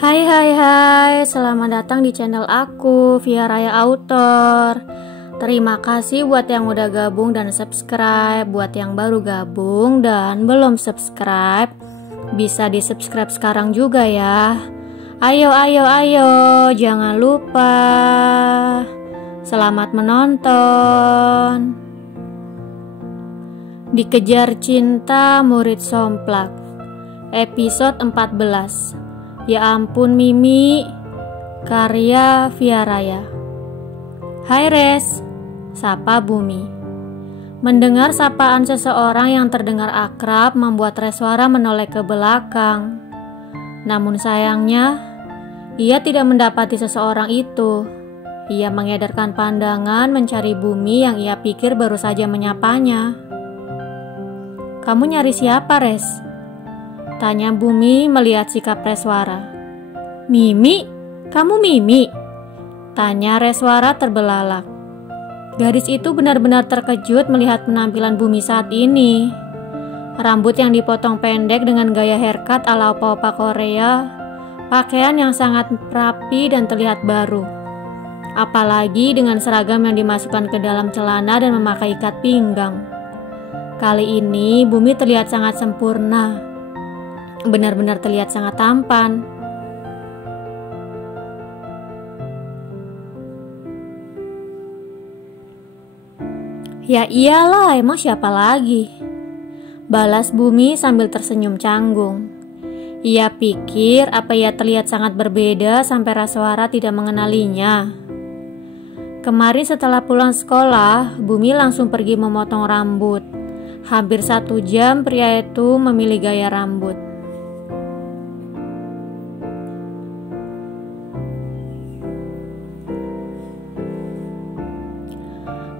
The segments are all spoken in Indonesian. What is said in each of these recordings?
Hai hai hai, selamat datang di channel aku, Via Raya Author. Terima kasih buat yang udah gabung dan subscribe. Buat yang baru gabung dan belum subscribe, bisa di subscribe sekarang juga ya. Ayo, jangan lupa. Selamat menonton. Dikejar Cinta Murid Somplak, episode 14. Ya ampun Mimi, karya Via Raya. Hai Res, sapa Bumi. Mendengar sapaan seseorang yang terdengar akrab membuat Reswara menoleh ke belakang. Namun sayangnya, ia tidak mendapati seseorang itu. Ia mengedarkan pandangan mencari Bumi yang ia pikir baru saja menyapanya. Kamu nyari siapa, Res? Tanya Bumi melihat sikap Reswara. Mimi? Kamu Mimi? Tanya Reswara terbelalak. Gadis itu benar-benar terkejut melihat penampilan Bumi saat ini. Rambut yang dipotong pendek dengan gaya haircut ala opa-opa Korea. Pakaian yang sangat rapi dan terlihat baru. Apalagi dengan seragam yang dimasukkan ke dalam celana dan memakai ikat pinggang. Kali ini Bumi terlihat sangat sempurna. Benar-benar terlihat sangat tampan. Ya iyalah, emang siapa lagi? Balas Bumi sambil tersenyum canggung. Ia pikir apa ia terlihat sangat berbeda sampai Reswara tidak mengenalinya. Kemarin setelah pulang sekolah, Bumi langsung pergi memotong rambut. Hampir 1 jam pria itu memilih gaya rambut.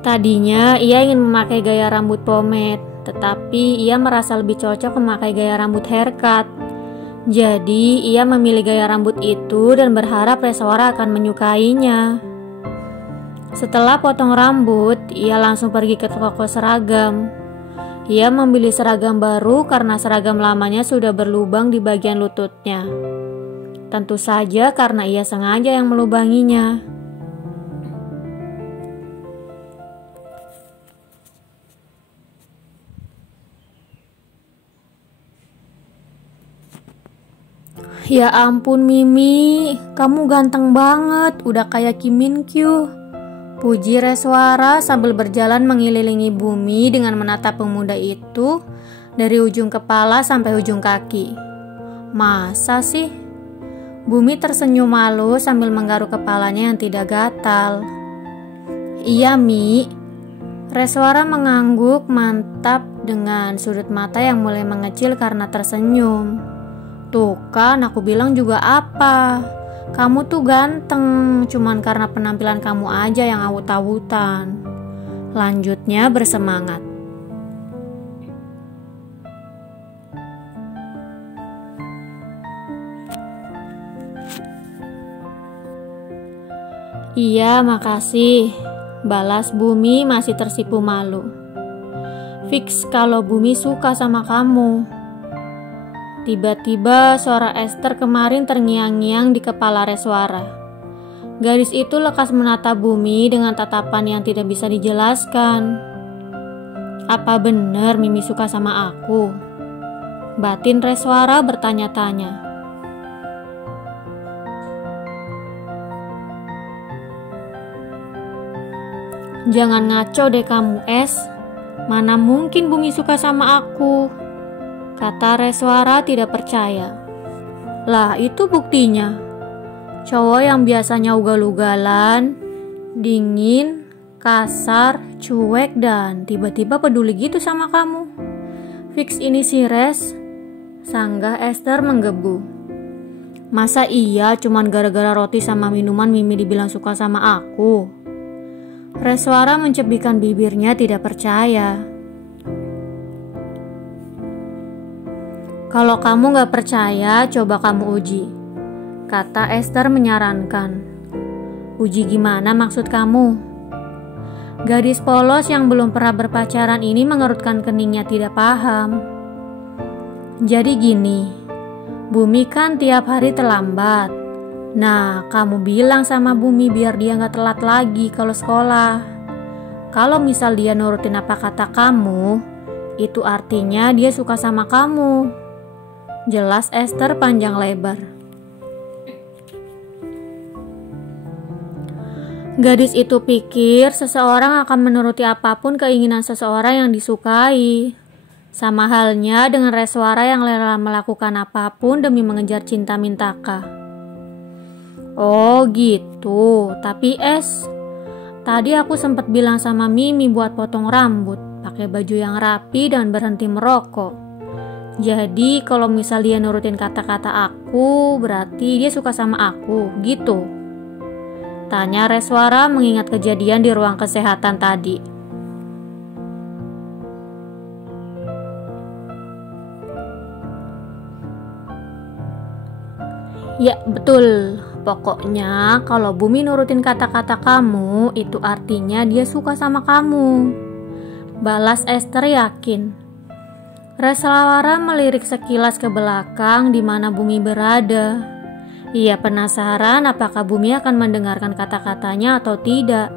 Tadinya ia ingin memakai gaya rambut pomade, tetapi ia merasa lebih cocok memakai gaya rambut haircut. Jadi ia memilih gaya rambut itu dan berharap Reswara akan menyukainya. Setelah potong rambut, ia langsung pergi ke toko seragam. Ia membeli seragam baru karena seragam lamanya sudah berlubang di bagian lututnya. Tentu saja karena ia sengaja yang melubanginya. Ya ampun Mimi, kamu ganteng banget, udah kayak Kim Min Kyu. Puji Reswara sambil berjalan mengelilingi Bumi dengan menatap pemuda itu dari ujung kepala sampai ujung kaki. Masa sih? Bumi tersenyum malu sambil menggaruk kepalanya yang tidak gatal. Iya Mi. Reswara mengangguk mantap dengan sudut mata yang mulai mengecil karena tersenyum. Tuh kan aku bilang juga apa? Kamu tuh ganteng, cuman karena penampilan kamu aja yang awut-awutan. Lanjutnya bersemangat. Iya, makasih. Balas Bumi masih tersipu malu. Fix kalau Bumi suka sama kamu. Tiba-tiba suara Esther kemarin terngiang-ngiang di kepala Reswara. Gadis itu lekas menatap Bumi dengan tatapan yang tidak bisa dijelaskan. Apa benar Mimi suka sama aku? Batin Reswara bertanya-tanya. Jangan ngaco deh kamu, Es. Mana mungkin Bumi suka sama aku? Kata Reswara tidak percaya. Lah itu buktinya. Cowok yang biasanya ugal-ugalan, dingin, kasar, cuek dan tiba-tiba peduli gitu sama kamu. Fix ini si Res. Sanggah Esther menggebu. Masa iya cuman gara-gara roti sama minuman Mimi dibilang suka sama aku? Reswara mencebikkan bibirnya tidak percaya. Kalau kamu gak percaya, coba kamu uji, kata Esther menyarankan. Uji gimana maksud kamu? Gadis polos yang belum pernah berpacaran ini mengerutkan keningnya tidak paham. Jadi gini, Bumi kan tiap hari terlambat. Nah, kamu bilang sama Bumi biar dia gak telat lagi kalau sekolah. Kalau misal dia nurutin apa kata kamu, itu artinya dia suka sama kamu. Jelas Esther panjang lebar. Gadis itu pikir seseorang akan menuruti apapun keinginan seseorang yang disukai. Sama halnya dengan Reswara yang rela melakukan apapun demi mengejar cinta Mintaka. Oh gitu, tapi tadi aku sempat bilang sama Mimi buat potong rambut, pakai baju yang rapi dan berhenti merokok. Jadi kalau misal dia nurutin kata-kata aku, berarti dia suka sama aku, gitu. Tanya Reswara mengingat kejadian di ruang kesehatan tadi. Ya betul, pokoknya kalau Bumi nurutin kata-kata kamu, itu artinya dia suka sama kamu. Balas Esther yakin. Reswara melirik sekilas ke belakang di mana Bumi berada. Ia penasaran apakah Bumi akan mendengarkan kata-katanya atau tidak.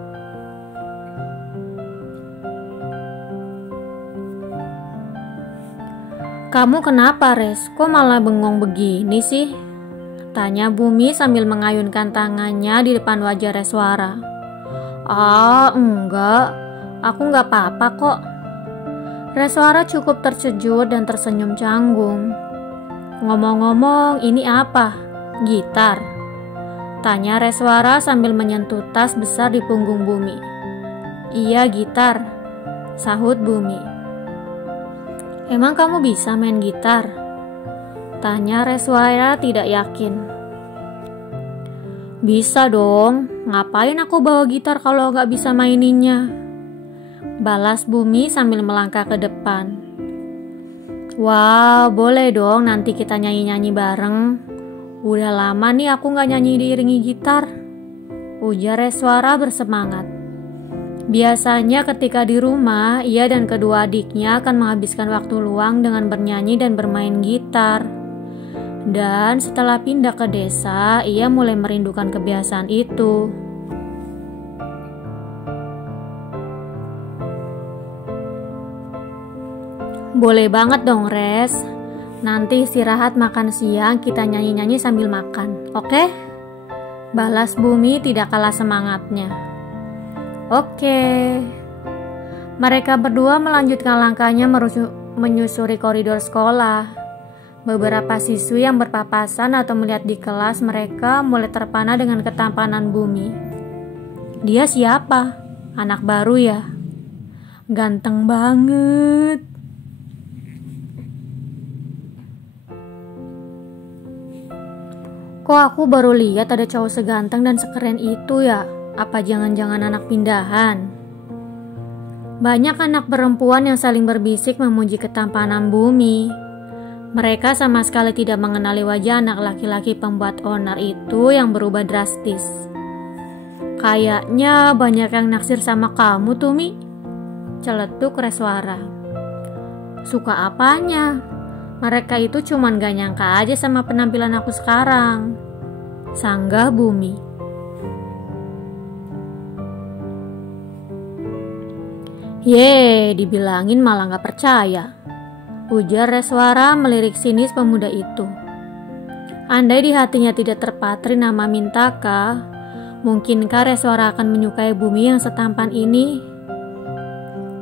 Kamu kenapa, Res? Kok malah bengong begini sih? Tanya Bumi sambil mengayunkan tangannya di depan wajah Reswara. Enggak. Aku nggak apa-apa kok. Reswara cukup terkejut dan tersenyum canggung. Ngomong-ngomong, ini apa? Gitar? Tanya Reswara sambil menyentuh tas besar di punggung Bumi. Iya, gitar. Sahut Bumi. Emang kamu bisa main gitar? Tanya Reswara tidak yakin. Bisa dong, ngapain aku bawa gitar kalau gak bisa maininnya? Balas Bumi sambil melangkah ke depan. Wow, boleh dong nanti kita nyanyi-nyanyi bareng. Udah lama nih aku gak nyanyi diiringi gitar, ujar Reswara bersemangat. Biasanya ketika di rumah, ia dan kedua adiknya akan menghabiskan waktu luang dengan bernyanyi dan bermain gitar. Dan setelah pindah ke desa, ia mulai merindukan kebiasaan itu. Boleh banget dong, Res. Nanti istirahat makan siang kita nyanyi-nyanyi sambil makan, oke? Balas Bumi tidak kalah semangatnya. Oke. Mereka berdua melanjutkan langkahnya menyusuri koridor sekolah. Beberapa siswi yang berpapasan atau melihat di kelas mereka mulai terpana dengan ketampanan Bumi. Dia siapa? Anak baru ya? Ganteng banget. Kok aku baru lihat ada cowok seganteng dan sekeren itu ya? Apa jangan-jangan anak pindahan? Banyak anak perempuan yang saling berbisik memuji ketampanan Bumi. Mereka sama sekali tidak mengenali wajah anak laki-laki pembuat onar itu yang berubah drastis. Kayaknya banyak yang naksir sama kamu tuh, Mi. Celetuk Reswara. Suka apanya? Mereka itu cuman gak nyangka aja sama penampilan aku sekarang. Sanggah Bumi. Dibilangin malah gak percaya, ujar Reswara melirik sinis pemuda itu. Andai di hatinya tidak terpatri nama Mintaka, mungkinkah Reswara akan menyukai Bumi yang setampan ini?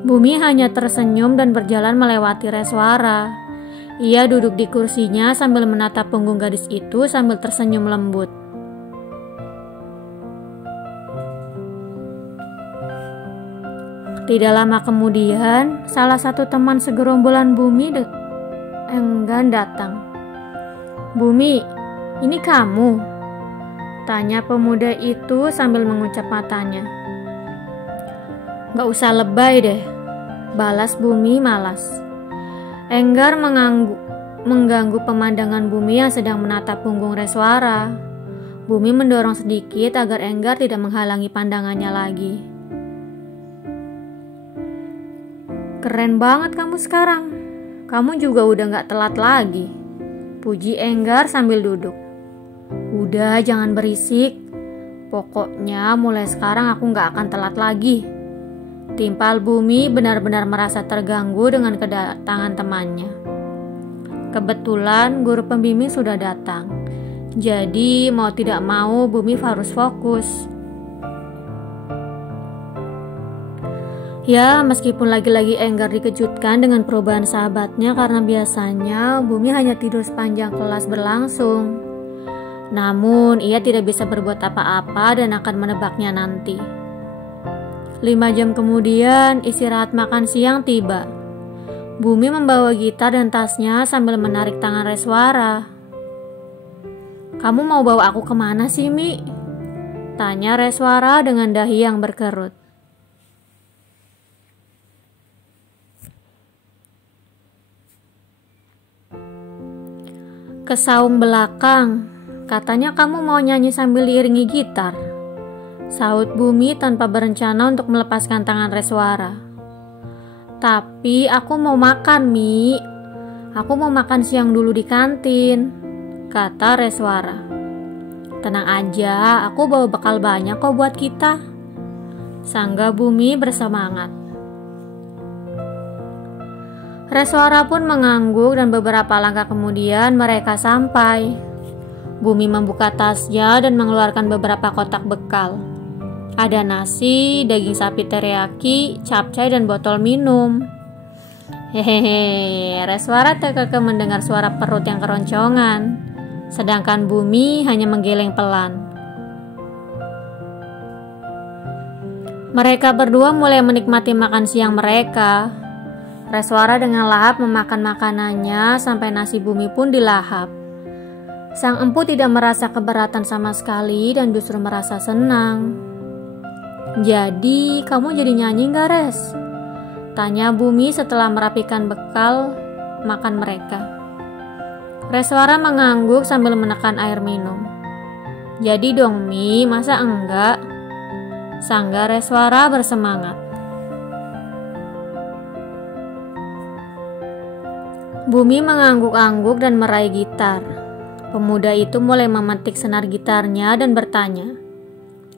Bumi hanya tersenyum dan berjalan melewati Reswara. Ia duduk di kursinya sambil menatap punggung gadis itu sambil tersenyum lembut. Tidak lama kemudian, salah satu teman segerombolan Bumi enggan datang. Bumi, ini kamu? Tanya pemuda itu sambil mengucap matanya. Gak usah lebay deh, balas Bumi malas. Enggar mengganggu pemandangan Bumi yang sedang menatap punggung Reswara. Bumi mendorong sedikit agar Enggar tidak menghalangi pandangannya lagi. Keren banget kamu sekarang. Kamu juga udah gak telat lagi. puji Enggar sambil duduk. Udah, jangan berisik. Pokoknya mulai sekarang aku gak akan telat lagi. Timpal Bumi benar-benar merasa terganggu dengan kedatangan temannya. Kebetulan guru pembimbing sudah datang. Jadi mau tidak mau Bumi harus fokus. Ya, meskipun lagi-lagi Enggar dikejutkan dengan perubahan sahabatnya karena biasanya Bumi hanya tidur sepanjang kelas berlangsung. Namun ia tidak bisa berbuat apa-apa dan akan menebaknya nanti. 5 jam kemudian istirahat makan siang tiba. Bumi membawa gitar dan tasnya sambil menarik tangan Reswara. "Kamu mau bawa aku kemana sih, Mi?" tanya Reswara dengan dahi yang berkerut. "Ke saung belakang. Katanya kamu mau nyanyi sambil diiringi gitar," sahut Bumi tanpa berencana untuk melepaskan tangan Reswara. "Tapi aku mau makan, Mi. Aku mau makan siang dulu di kantin," kata Reswara. "Tenang aja, aku bawa bekal banyak kok buat kita," sangga Bumi bersemangat. Reswara pun mengangguk dan beberapa langkah kemudian mereka sampai. Bumi membuka tasnya dan mengeluarkan beberapa kotak bekal. Ada nasi, daging sapi teriyaki, capcay, dan botol minum. Hehehe, Reswara terkekeh mendengar suara perut yang keroncongan, sedangkan Bumi hanya menggeleng pelan. Mereka berdua mulai menikmati makan siang mereka. Reswara dengan lahap memakan makanannya sampai nasi Bumi pun dilahap. Sang empu tidak merasa keberatan sama sekali dan justru merasa senang. "Jadi, kamu jadi nyanyi gak, Res?" tanya Bumi setelah merapikan bekal makan mereka. Reswara mengangguk sambil menekan air minum. "Jadi dong, Mi, masa enggak?" sangga Reswara bersemangat. Bumi mengangguk-angguk dan meraih gitar. Pemuda itu mulai memetik senar gitarnya dan bertanya,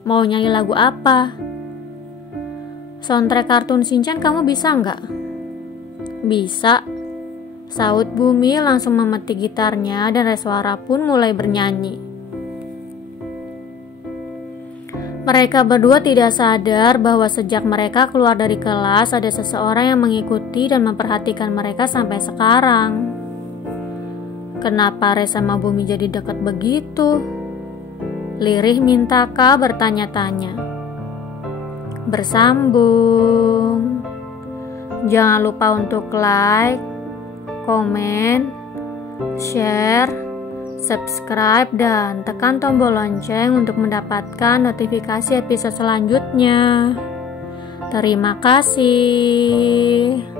"Mau nyanyi lagu apa?" "Soundtrack kartun Shinchan kamu bisa nggak?" "Bisa," sahut Bumi langsung memetik gitarnya dan Reswara pun mulai bernyanyi. Mereka berdua tidak sadar bahwa sejak mereka keluar dari kelas ada seseorang yang mengikuti dan memperhatikan mereka sampai sekarang. Kenapa Res sama Bumi jadi dekat begitu? Lirih Mintaka bertanya-tanya. Bersambung. Jangan lupa untuk like, komen, share, subscribe, dan tekan tombol lonceng untuk mendapatkan notifikasi episode selanjutnya. Terima kasih.